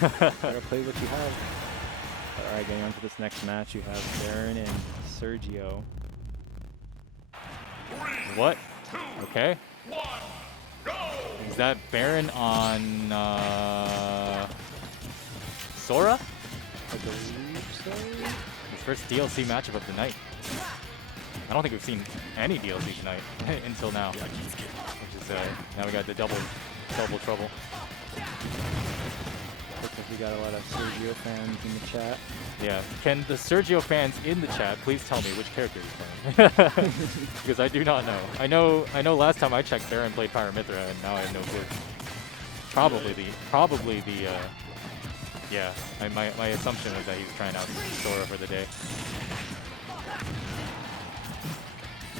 Gotta play what you have. Alright, getting on to this next match, you have Baren and Sergio. What? Okay. Is that Baren on Sora? I believe so. His first DLC matchup of the night. I don't think we've seen any DLC tonight until now. Which is now we got the double trouble. Looks like we got a lot of Sergio fans in the chat. Yeah. Can the Sergio fans in the chat please tell me which character he's playing? Because I do not know. I know last time I checked, Baren played Pyramithra, and now I have no clue. Probably the yeah. My assumption was that he was trying out Sora for the day.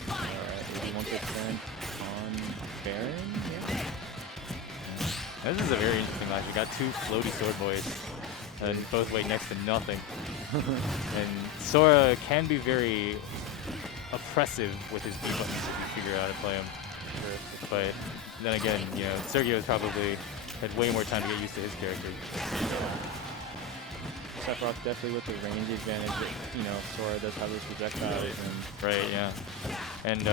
Alright, 81% on Baren. Yeah. This is a very interesting match. We got two floaty sword boys, and both weigh next to nothing. And Sora can be very oppressive with his B buttons if you figure out how to play him. But then again, you know, Sergio has probably had way more time to get used to his character. Sephiroth definitely with the range advantage that, you know, Sora does have those projectiles. And right, yeah. And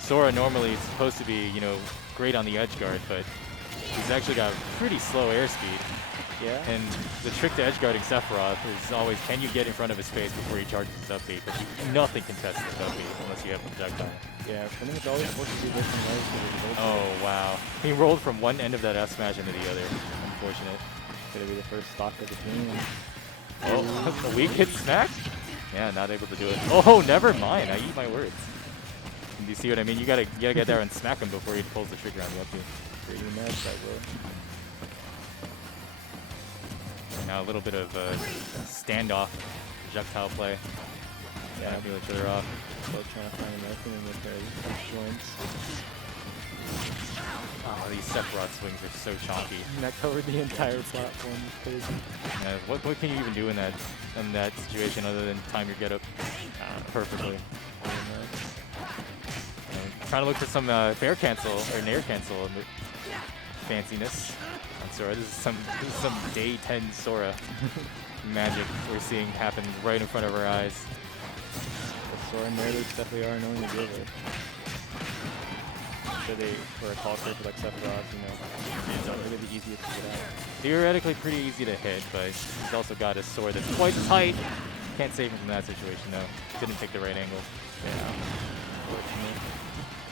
Sora normally is supposed to be, you know, great on the edge guard, but he's actually got pretty slow airspeed. yeah. And the trick to edge guarding Sephiroth is always, can you get in front of his face before he charges his up B? But nothing can test his up B unless you have a projectile. Yeah, pretty much always supposed to do different ways. Oh, wow. He rolled from one end of that F smash into the other. Unfortunate. Gonna be the first stock of the game. Oh, a weak hit smacked? Yeah, not able to do it. Oh, never mind. I eat my words. Do you see what I mean? You gotta get there and smack him before he pulls the trigger on the up B. Pretty much, I will. Now a little bit of standoff projectile play. Yeah, feel each other off. Both trying to find an opening with their joints. Oh, these Sephiroth swings are so chonky. And that covered the entire platform. It's crazy. Yeah, what can you even do in that situation other than time your getup perfectly? Trying to look for some fair cancel or nair cancel fanciness on Sora. This is some day 10 Sora magic we're seeing happen right in front of our eyes. The Sora narratives definitely are annoying to deal with. So they, for a call clear for like Sephiroth, you know, it's not really the easiest to get out. Theoretically pretty easy to hit, but he's also got a sword that's twice as height. Can't save him from that situation though. Didn't pick the right angle. Yeah. Unfortunately.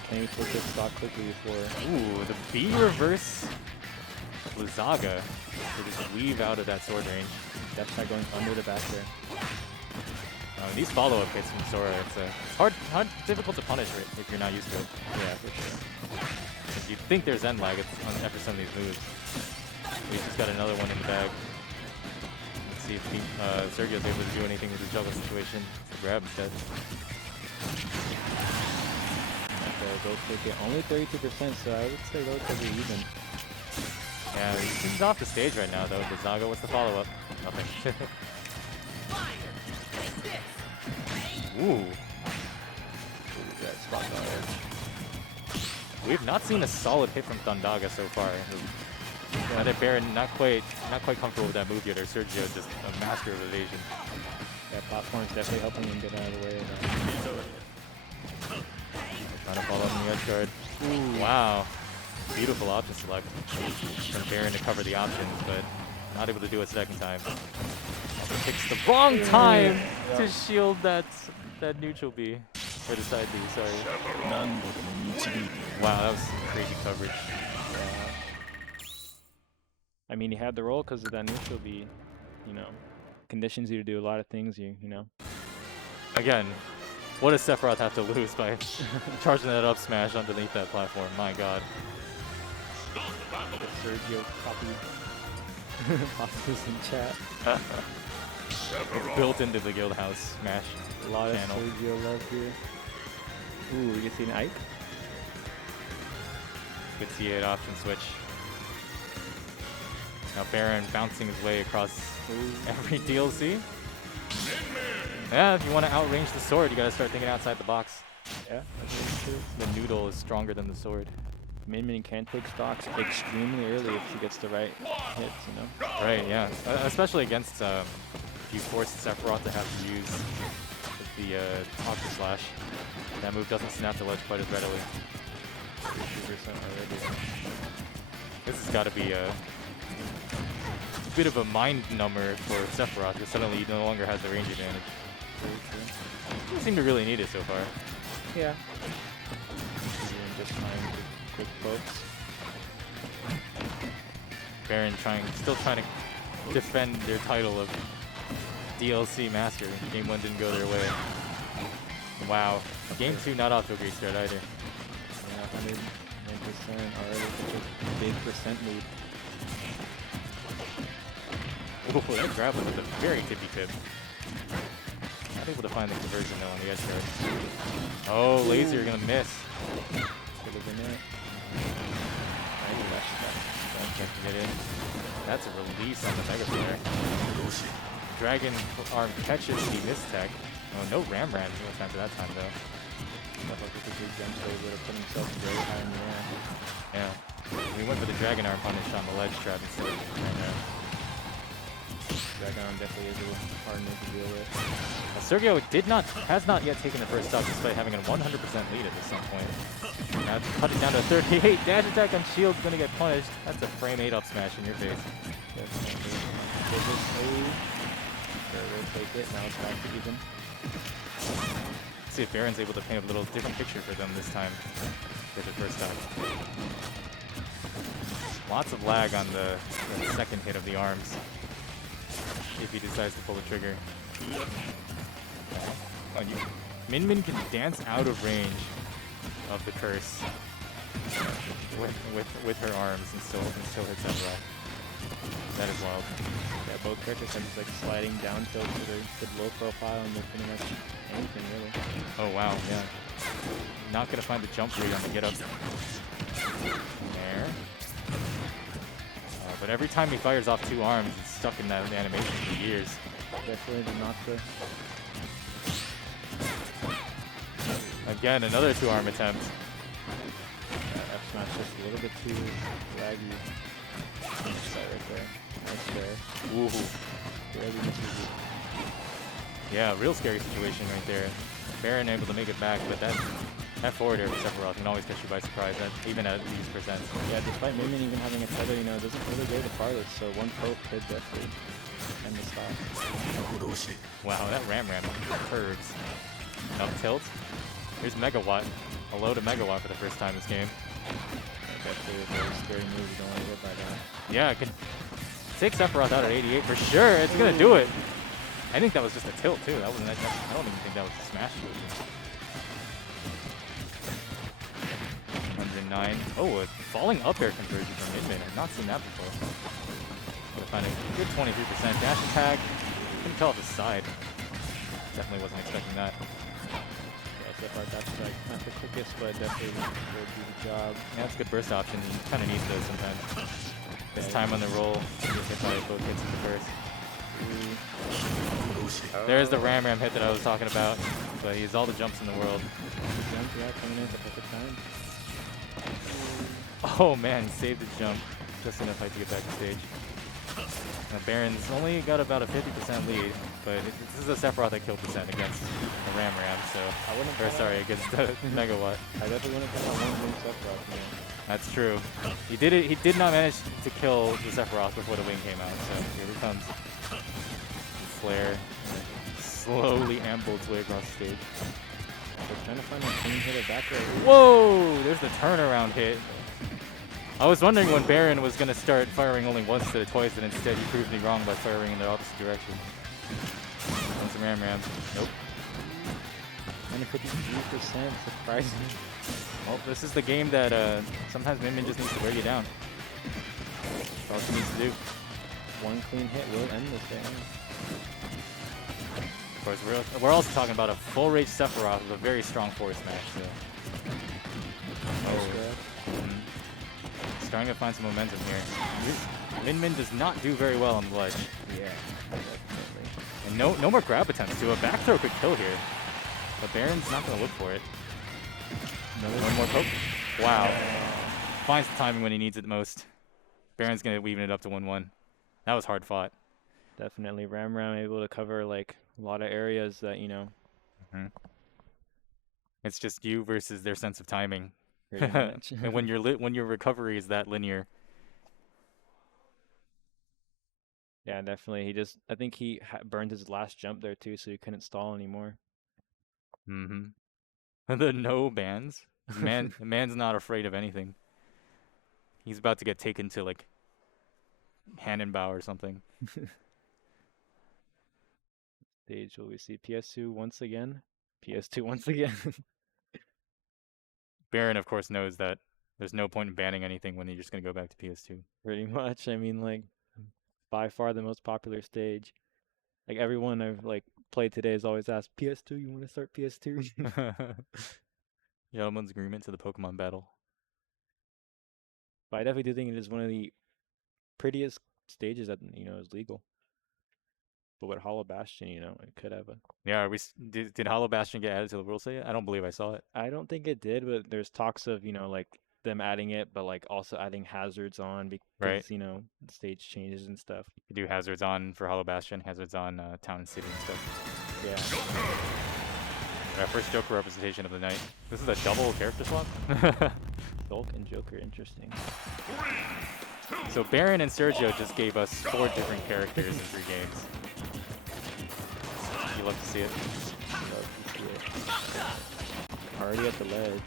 Can you take this stock quickly before? Ooh, the B reverse Lizaga to just weave out of that sword range. That's not going under the back there. These follow-up hits from Sora, it's hard, difficult to punish if you're not used to it. Yeah, for sure. If you think there's end lag after some of these moves. He's just got another one in the bag. Let's see if Sergio's able to do anything with the juggle situation. Grab instead. Okay, go take it. Only 32%, so I would say relatively even. Yeah, he's off the stage right now though. Lizaga, what's the follow-up? Nothing. Ooh. That spot guard. We've not seen a solid hit from Thundaga so far. Now that Baren not quite comfortable with that move yet, or Sergio just a master of evasion. Yeah, platform's definitely helping him get out of the way. Trying to follow up on the edge guard. Ooh. Wow. Beautiful option select from Baren to cover the options, but not able to do it second time. Also picks the wrong time to shield that neutral B. Or the side B, sorry. Wow, that was some crazy coverage. I mean, he had the roll because of that neutral B, you know, conditions you to do a lot of things, you know. Again, what does Sephiroth have to lose by charging that up smash underneath that platform? My god. Sergio copies in chat. It's built into the Guildhouse smash A lot channel. of Sergio love here. Ooh, we can see an Ike. Good C8 option switch. Now Baren bouncing his way across every DLC. Yeah, if you want to outrange the sword, you gotta start thinking outside the box. Yeah, that's really true. The noodle is stronger than the sword. Min Min can take stocks extremely early if she gets the right hits, you know? Right, yeah. Especially against if you force Sephiroth to have to use the Octa Slash. That move doesn't snap the ledge quite as readily. 50% already. This has got to be a bit of a mind number for Sephiroth, because suddenly he no longer has the range advantage. Very true. Doesn't seem to really need it so far. Yeah. Just trying to quick pokes. Baren still trying to defend their title of DLC Master. Game 1 didn't go their way. Wow. Game 2 not off to a great start either. Yeah, 109% already. Such a big percent lead. Ooh, that grappling with a very tippy tip. Not able to find the conversion though on the edge guard. Oh, laser, gonna miss. Could have been it. Can't get in. That's a release on the Mega Flare. Dragon arm catches the mistech. Oh, no Ram Ram time for that time though. If a big jump, so he would have put himself very high in the air. Yeah. We went for the Dragon arm punish on the ledge trap instead of Ram Ram. Dragon arm definitely is a hard move to deal with. Sergio has not yet taken the first stock despite having a 100% lead at some point. Now to cut it down to 38. Dash attack on shield's gonna get punished. That's a frame 8 up smash in your face. Definitely. We'll take it. Now it's back to even. Let's see if Baron's able to paint a little different picture for them this time with the first stock. Lots of lag on the second hit of the arms if he decides to pull the trigger. Min Min can dance out of range of the curse with her arms and still hit Sephiroth. That is wild. Yeah, both characters are just like sliding down tilt to their good low profile and they're pretty much anything really. Oh wow, yeah. Not gonna find the jump read on the get up. There. But every time he fires off 2 arms, it's stuck in that animation for years. Definitely did not the. Again, another 2-arm attempt. F smash just a little bit too laggy. Right there. Nice there. Ooh. Barely misses it. Yeah, real scary situation right there. Baren able to make it back, but that forward air for Sephiroth can always catch you by surprise, even at these percents. Yeah, despite Min Min even having a tether, you know, it doesn't really go the farthest, so one poke could definitely end the stop. Wow, that Ram curves. Up tilt. Here's Megawatt. Hello to Megawatt for the first time this game. Definitely a very scary move, you don't want to live by that. Yeah, it could take Sephiroth out at 88 for sure. It's gonna do it. I think that was just a tilt too. That wasn't. I don't even think that was a smash move. 109. Oh, a falling up air conversion from Min Min. I've not seen that before. Gonna find a good 23% dash attack. Couldn't tell off the side. Definitely wasn't expecting that. Yeah, so far that's like not the quickest, but definitely will do the job. Yeah, that's a good burst option. You kind of need those sometimes. This time on the roll, you get hit by both hits in the first. There's the Ram hit that I was talking about, but he has all the jumps in the world. Jump, yeah, coming in at the perfect time. Oh man, he saved the jump. Just enough height to get back to stage. Now Baron's only got about a 50% lead, but this is a Sephiroth that kill percent against the Ram, so against the Megawatt. I definitely wouldn't count on one Sephiroth, man. That's true. He did not manage to kill the Sephiroth before the wing came out, so here he comes. Flare slowly ambled its way across the stage. We're trying to find a clean hitter back there. Whoa! There's the turnaround hit. I was wondering when Baren was going to start firing only once instead of twice, and instead he proved me wrong by firing in the opposite direction. And some Ram. Nope. 53%, surprising. Well, this is the game that sometimes Min Min just needs to wear you down. That's all she needs to do. One clean hit will end this game. Of course, we're also talking about a full rage Sephiroth with a very strong force smash. So. Starting to find some momentum here. Min Min does not do very well on the ledge. Yeah, definitely. And no more grab attempts too. A back throw could kill here. But Baron's not going to look for it. One more poke. Wow. finds the timing when he needs it the most. Baron's gonna weave it up to 1-1. That was hard fought. Definitely Ram able to cover like a lot of areas that, you know. It's just you versus their sense of timing. Pretty much. And when your recovery is that linear. Yeah, definitely. I think he burned his last jump there too, so he couldn't stall anymore. The no bans. Man's not afraid of anything. He's about to get taken to like Hannenbau or something. Stage, will we see PS2 once again? PS2 once again. Baren, of course, knows that there's no point in banning anything when you're just gonna go back to PS2. Pretty much. I mean, like, by far the most popular stage. Like everyone I've like played today has always asked, PS2, you want to start PS2? Gentleman's agreement to the Pokemon battle. But I definitely do think it is one of the prettiest stages that, you know, is legal. But with Hollow Bastion, you know, it could have a... Yeah, did Hollow Bastion get added to the rule set yet? I don't believe I saw it. I don't think it did, but there's talks of, you know, like them adding it, but like also adding hazards on because, you know, the stage changes and stuff. You do hazards on for Hollow Bastion, hazards on Town and City and stuff. Yeah. Our first Joker representation of the night. This is a double character swap? Shulk and Joker, interesting. So Baren and Sergio just gave us 4 different characters in 3 games. You love to see it. Love to see it. Already at the ledge.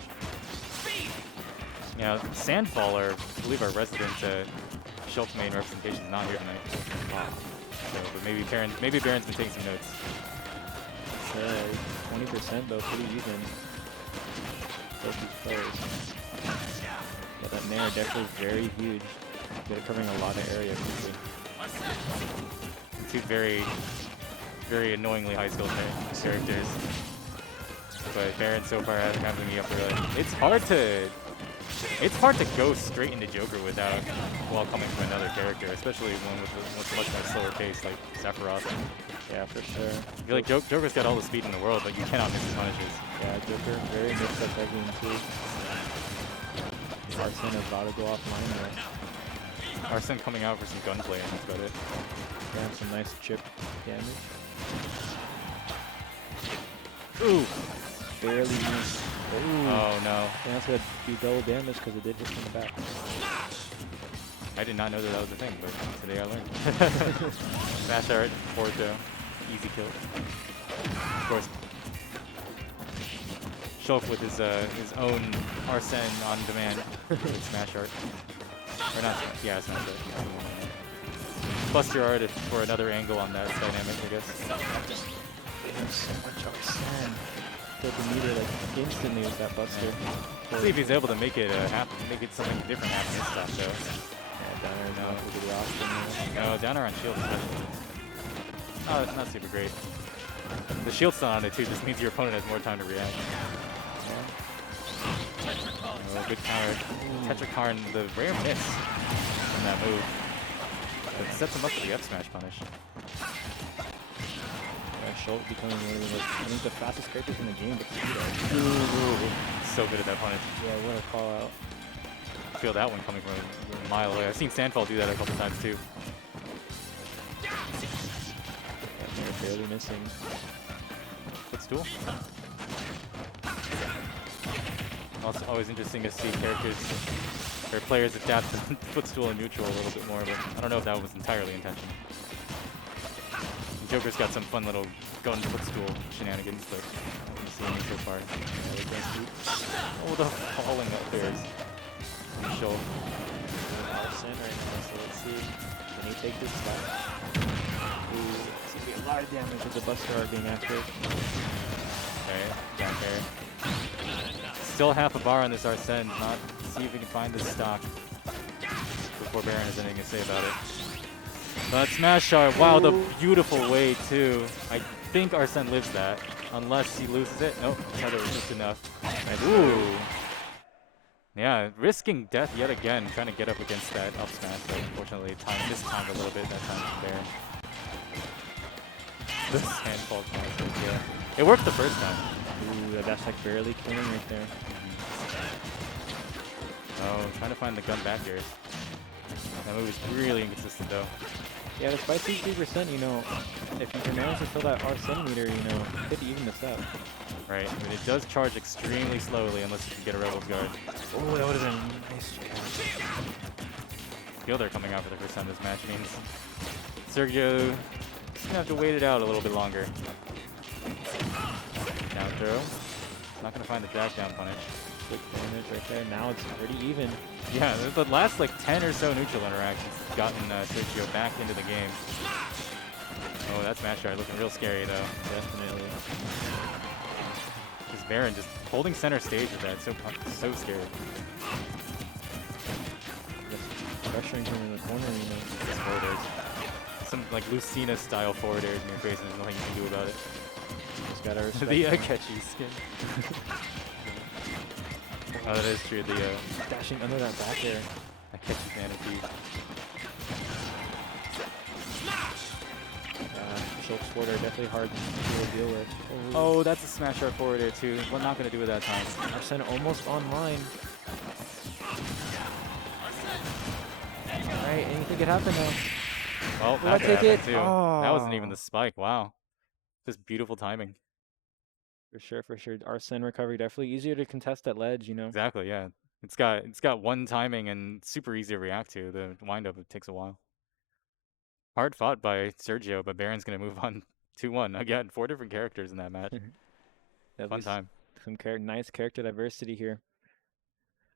Yeah, Sandfall, I believe our resident Shulk main representation is not here tonight. Wow. So, but maybe Baron's been taking some notes. 20% though, pretty even. Both these players. Yeah, that Nair definitely very huge. They're covering a lot of area quickly. 2 very, very annoyingly high skill characters. But Baren so far hasn't having me up early. It's hard to go straight into Joker while coming from another character, especially one with much more slower pace like Sephiroth. Yeah, for sure. I feel like Joker's got all the speed in the world, but you cannot miss his punishes. Yeah, Joker very mixed up everything too. Arsene is about to go offline there. Arsene coming out for some gunplay, and that's about it. Got some nice chip damage. Ooh! Barely missed. Ooh. Oh no. And that's gonna do double damage because it did hit from the back. I did not know that was a thing, but today I learned. Smash art, Porto, easy kill. Of course, Shulk with his own Arsene on demand with Smash art. Or not, yeah, Smash art. Buster art for another angle on that dynamic, I guess. They have so much Arsene. Killed the meter like instantly with that Buster. Let's see if he's able to make it happen, make it something different happen this time, though. Yeah, down there now with the Austin. No, down air on shield especially. Oh, it's not super great. The shield stun on it too just means your opponent has more time to react. Oh, good counter. Tetrakarn, the rare miss on that move. But it sets him up for the F smash punish. Yeah, Shulk becoming one of the most, I think the fastest characters in the game, but So good at that punish. yeah, what a call out. I feel that one coming from a mile away. I've seen Sandfall do that a couple times too. Yeah, they're barely missing. Footstool. Also, always interesting to see characters or players adapt to footstool and neutral a little bit more, but I don't know if that was entirely intentional. Joker's got some fun little gun footstool shenanigans, but I haven't seen any so far. Oh, the falling up there is Shulk. Arsene right now, so let's see. Can he take this spot? Ooh, it's gonna be a lot of damage with the Buster Art being active. Okay, down there. Still half a bar on this Arsene. Not see if we can find this stock before Baren has anything to say about it. But Smash Art, wow, the beautiful way too. I think Arsene lives that, unless he loses it. Nope, another just enough. Ooh. Yeah, risking death yet again, trying to get up against that up smash, but unfortunately this time a little bit, that time for Baren. The Sandfall concept, yeah. It worked the first time. Ooh, that's like barely killing right there. Oh, trying to find the gun back here. That move is really inconsistent though. Yeah, despite 63%, you know, if you can manage to fill that R centimeter, you know, you could even this up. Right, I mean, it does charge extremely slowly unless you can get a Rebel's Guard. Oh, that would have been a nice jab. Feel they're coming out for the first time this match means Sergio just gonna have to wait it out a little bit longer. Down throw. Not gonna find the drag down punish. Quick damage right there. Now it's pretty even. Yeah, the last like 10 or so neutral interactions has gotten Sergio back into the game. Oh, that's match guard looking real scary though. Definitely. This Baren just holding center stage with that, so scary. Just pressuring him in the corner, you know. Just forward airs. Some like Lucina style forward airs in your face and there's nothing you can do about it. Just gotta respect The him. catchy skin. Oh, that is true. The Dashing under that back air. catchy fan indeed. Choke sport are definitely hard to deal with. Oh, that's a smash art forward air too. What not gonna do with that time? Arsene almost online. Alright, anything could happen now. Well, Will I that take it? too. That wasn't even Oh. the spike. Wow. Just beautiful timing. For sure, for sure. Arsene recovery definitely easier to contest at ledge, you know. Exactly, yeah. It's got one timing and super easy to react to. The windup it takes a while. Hard fought by Sergio, but Baron's gonna move on 2-1. Again, 4 different characters in that match. At Fun least time. some nice character diversity here.